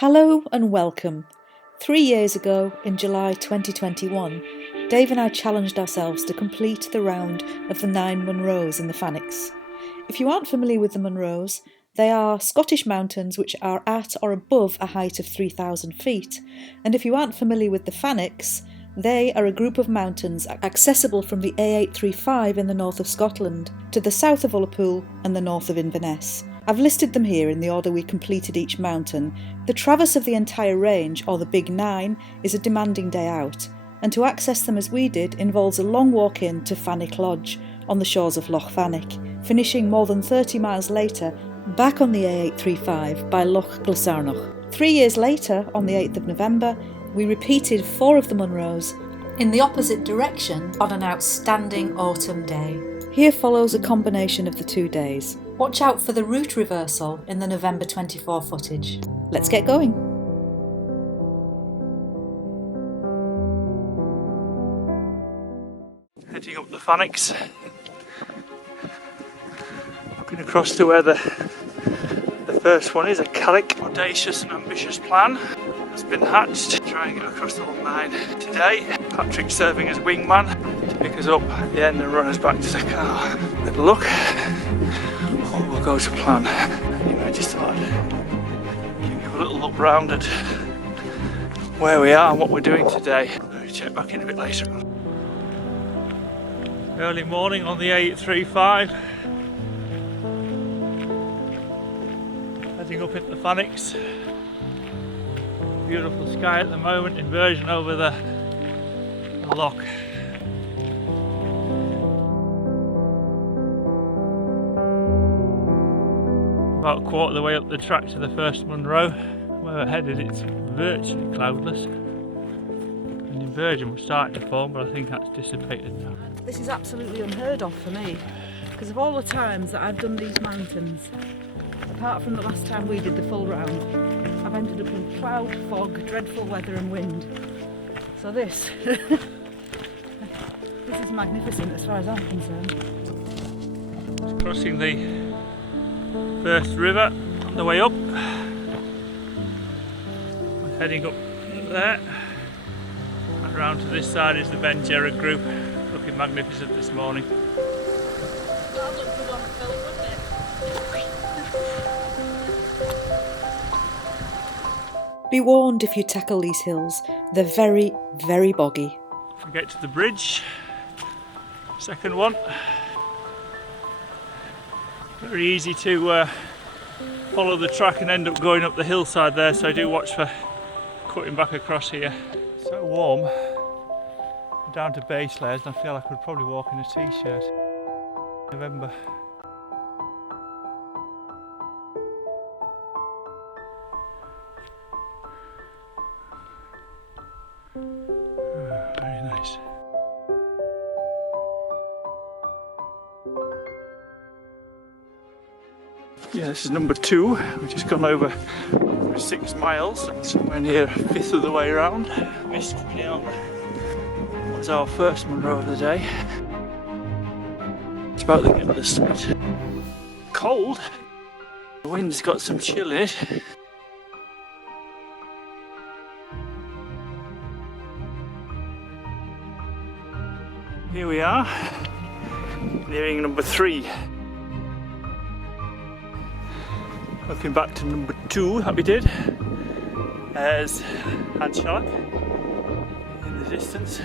Hello and welcome. 3 years ago, in July 2021, Dave and I challenged ourselves to complete the round of the 9 Munros in the Fannaichs. If you aren't familiar with the Munros, they are Scottish mountains which are at or above a height of 3,000 feet, and if you aren't familiar with the Fannaichs, they are a group of mountains accessible from the A835 in the north of Scotland to the south of Ullapool and the north of Inverness. I've listed them here in the order we completed each mountain. The traverse of the entire range, or the Big 9, is a demanding day out, and to access them as we did involves a long walk in to Fannaich Lodge on the shores of Loch Fannaich, finishing more than 30 miles later back on the A835 by Loch Glasarnoch. 3 years later, on the 8th of November, we repeated 4 of the Munros in the opposite direction on an outstanding autumn day. Here follows a combination of the 2 days. Watch out for the route reversal in the November 24 footage. Let's get going. Heading up the Fannaichs, looking across to where the first one is. A Chailleach, audacious and ambitious plan has been hatched. Trying to get across the whole 9 today. Patrick serving as wingman to pick us up at the end and run us back to the car. Little look. All will go to plan. Anyway, I just thought I'd give you a little look round at where we are and what we're doing today. I'll check back in a bit later. Early morning on the A835. Heading up into the Fannaichs. Beautiful sky at the moment, inversion over the loch. About a quarter of the way up the track to the first Munro. Where we're headed, it's virtually cloudless. An inversion was starting to form, but I think that's dissipated now. This is absolutely unheard of for me, because of all the times that I've done these mountains, apart from the last time we did the full round, I've ended up in cloud, fog, dreadful weather and wind. So this is magnificent as far as I'm concerned. Just crossing the first river on the way up. We're heading up there. And around to this side is the Beinn group, looking magnificent this morning. That looked good on film, wouldn't it? Be warned if you tackle these hills, they're very, very boggy. If we get to the bridge, second one. Very easy to follow the track and end up going up the hillside there, so I do watch for cutting back across here. It's so warm. I'm down to base layers and I feel like I could probably walk in a t-shirt. November. Very nice. Yeah, this is number 2. We've just gone over 6 miles, somewhere near a fifth of the way around. Mist coming out. That's our first Munro of the day. It's about to get to the summit. Cold. The wind's got some chill in it. Here we are, nearing number 3. Looking back to number 2 that we did. There's A Chailleach in the distance.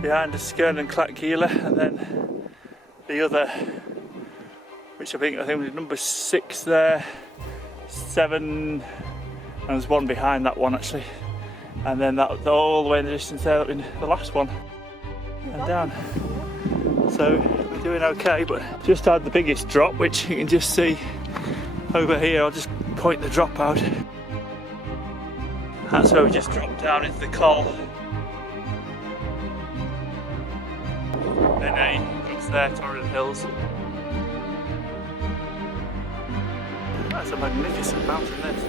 Behind the Sgurr and Clach Geala, and then the other, which I think was number 6 there, 7, and there's one behind that one actually. And then that all the way in the distance there, that been the last one. And down. So we're doing okay, but just had the biggest drop, which you can just see over here. I'll just point the drop out. That's where we just dropped down into the col. Then across there, Torridon Hills. That's a magnificent mountain, this.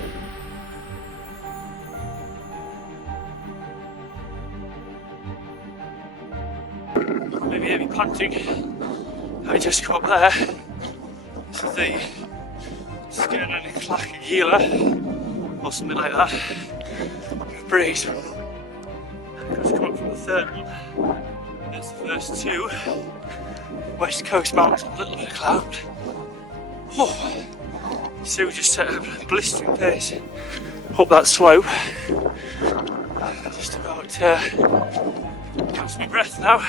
Maybe hear me panting. I just come up there. This is the Sgurr and Clach Geala. or something like that. Breeze. Just come up from the third one. There's the first two. West Coast Mountains, a little bit of cloud. Oh, Sue just set a blistering pace up that slope. Just about catch my breath now.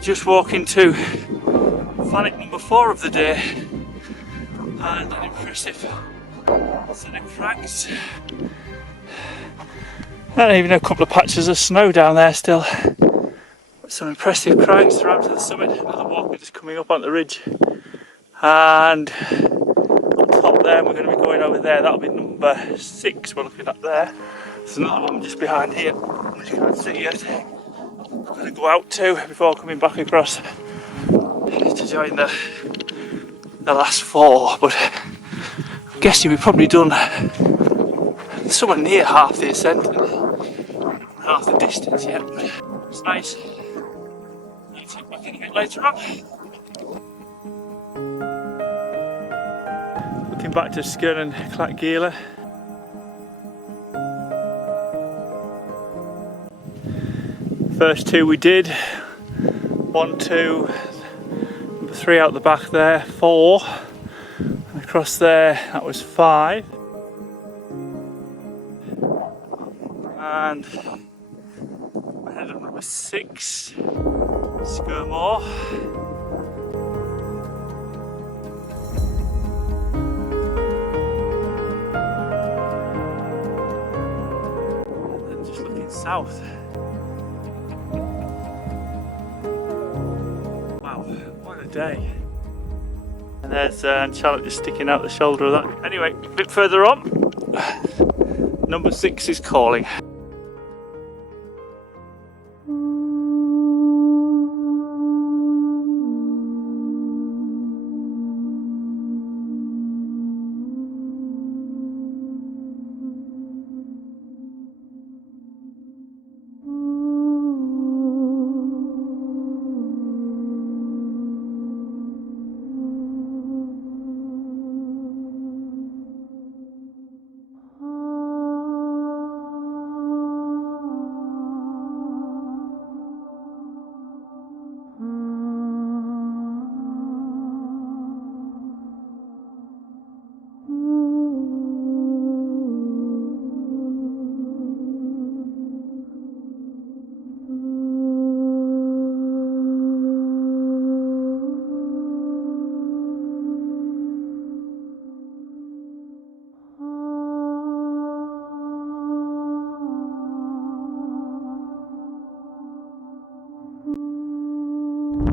Just walking to Fannaich number 4 of the day, and an impressive set of crags. And even a couple of patches of snow down there still. Some impressive crags around to the summit. Another walker just coming up on the ridge. And on top there, we're going to be going over there. That'll be number 6 we're looking at there. There's another one just behind here, which you can't see yet. I'm going to go out to before coming back across to join the last 4. But I'm guessing we've probably done somewhere near half the ascent and half the distance yet. But it's nice. I'll check back in a bit later on. Looking back to Sgurr and Clach Geala. First 2 we did. 1, 2, number 3 out the back there, 4. And across there, that was 5. And we headed up number 6, Sgurr Mor. And just looking south. Wow, what a day. And there's A Chailleach just sticking out the shoulder of that. Anyway, a bit further on, number 6 is calling.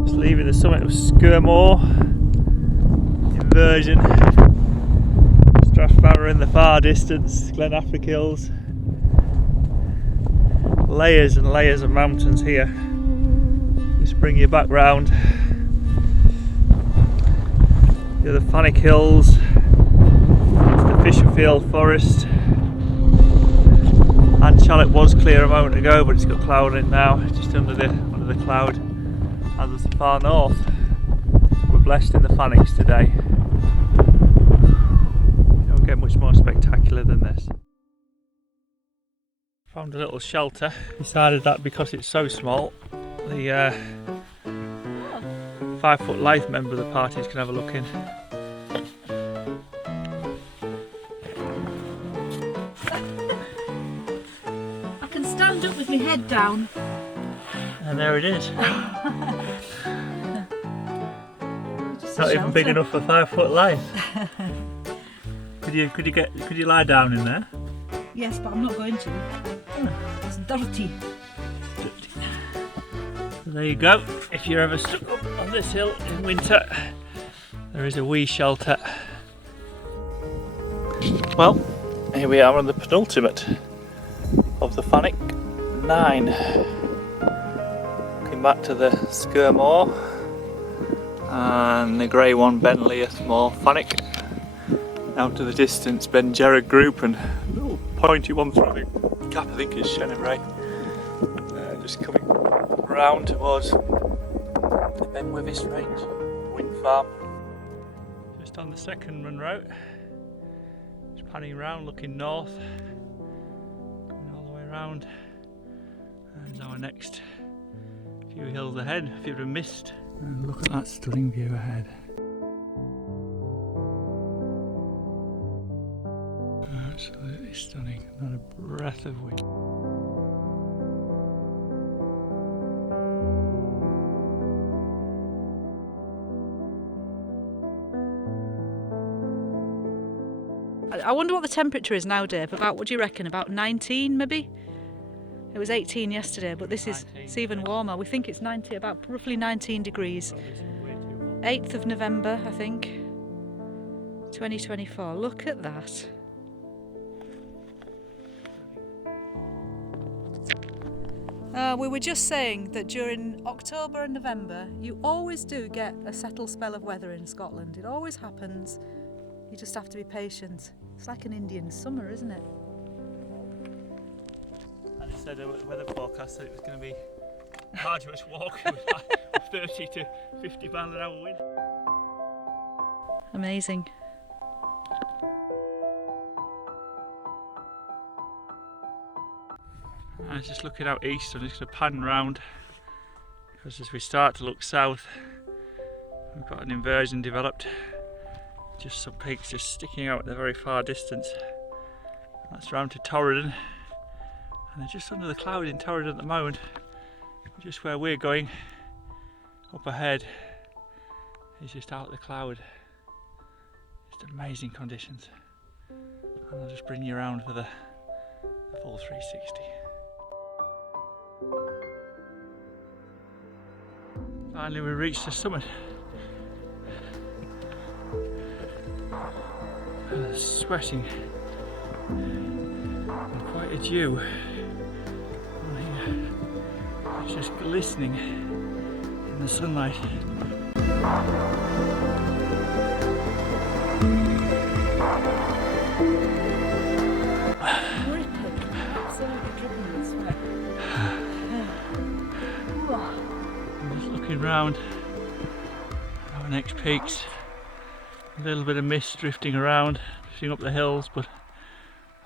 Just leaving the summit of Sgurr Mor, Inversion, Strathbarrow in the far distance, Glenafric Hills. Layers and layers of mountains here. Just bring you back round. The other Fannaich Hills, the Fisherfield Forest. A Chailleach was clear a moment ago, but it's got cloud in it now, just under the cloud. And there's the far north. We're blessed in the Fannaichs today. Don't get much more spectacular than this. Found a little shelter. Decided that because it's so small, the 5-foot Liath member of the party can have a look in. I can stand up with my head down. And there it is. Not even big enough for 5-foot Liath. Could you lie down in there? Yes, but I'm not going to. It's dirty. So there you go. If you're ever stuck up on this hill in winter, there is a wee shelter. Well, here we are on the penultimate of the Fannaich 9. Looking back to the Sgurr Mor and the grey one, Beinn, Liath, Mhor, Fannaich. Out to the distance, Beinn Gerard group and a little pointy one through the gap, I think is Shenanray. Just coming round towards the Beinn Wivis range, wind farm. Just on the second Munro. Just panning round, looking north, going all the way around. And our next few hills ahead, a bit of mist. And look at that stunning view ahead. Absolutely stunning, not a breath of wind. I wonder what the temperature is now, Dave. About, what do you reckon, about 19 maybe? It was 18 yesterday, but this is it's even warmer. We think it's 90, about roughly 19 degrees. 8th of November, I think, 2024. Look at that. We were just saying that during October and November, you always do get a settled spell of weather in Scotland. It always happens. You just have to be patient. It's like an Indian summer, isn't it? And it said a weather forecast that it was going to be a arduous walk with 30 to 50 mile an hour wind. Amazing. I was just looking out east, I'm just going to pan round because as we start to look south, we've got an inversion developed. Just some peaks just sticking out at the very far distance. That's round to Torridon, and they're just under the cloud in Torridon at the moment. Just where we're going, up ahead, is just out of the cloud. Just amazing conditions. And I'll just bring you around for the full 360. Finally we reached the summit. Sweating and quite a dew on here. It's just glistening in the sunlight. Absolutely dripping with sweat. I'm just looking round our next peaks. A little bit of mist drifting around, drifting up the hills, but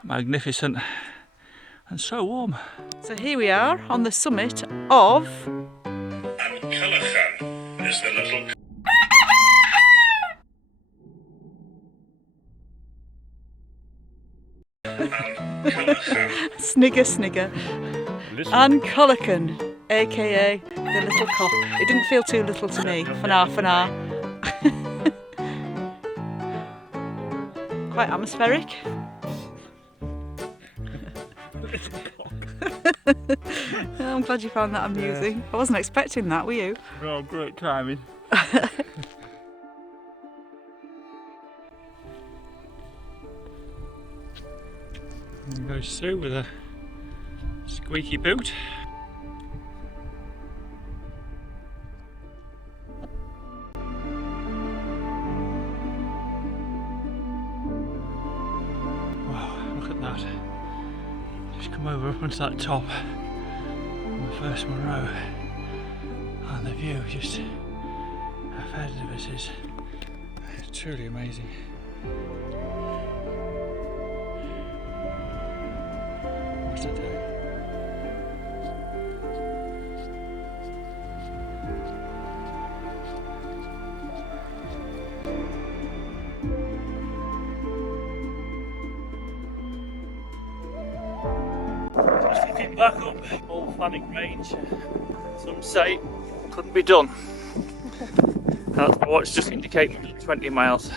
magnificent and so warm. So here we are on the summit of... And Coileachan is the little... Snigger, snigger. And Coileachan, aka the little cock. It didn't feel too little to me. Fannaich. Quite atmospheric. I'm glad you found that amusing. Yeah. I wasn't expecting that, were you? Oh, great timing. There goes Sue with a squeaky boot. Just come over up onto that top on the first Munro, and the view just ahead of us is truly amazing. What a day. Just looking back up Loch Fannaich range, some say couldn't be done. That's my watch just indicating 20 miles.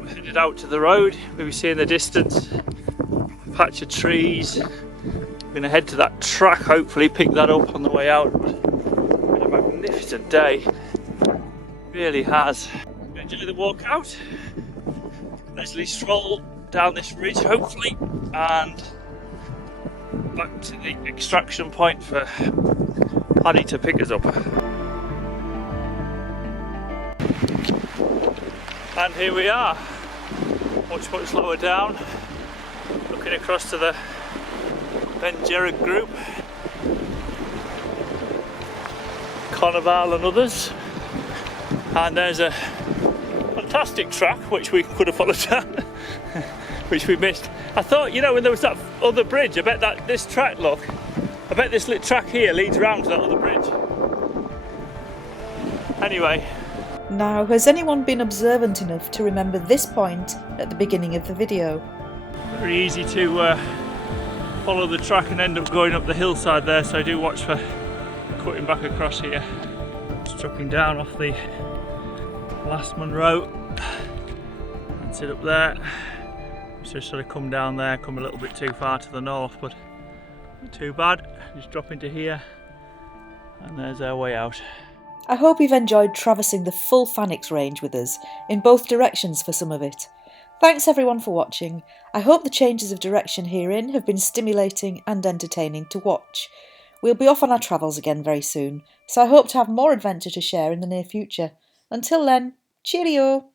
We're headed out to the road, maybe see in the distance a patch of trees. We're going to head to that track, hopefully pick that up on the way out. It's been a magnificent day, it really has. Enjoy the walk out, leisurely stroll down this ridge hopefully, and back to the extraction point for Paddy to pick us up. And here we are, much lower down, looking across to the Beinn group, Chrasgaidh and others, and there's a fantastic track which we could have followed down which we missed. I thought, you know, when there was that other bridge, I bet that this track, look, I bet this little track here leads around to that other bridge. Anyway. Now, has anyone been observant enough to remember this point at the beginning of the video? Very easy to follow the track and end up going up the hillside there, so I do watch for cutting back across here. Just dropping down off the last Munro. That's it up there. So sort of come down there, come a little bit too far to the north, but not too bad. Just drop into here, and there's our way out. I hope you've enjoyed traversing the full Fannaichs range with us, in both directions for some of it. Thanks everyone for watching. I hope the changes of direction herein have been stimulating and entertaining to watch. We'll be off on our travels again very soon, so I hope to have more adventure to share in the near future. Until then, cheerio!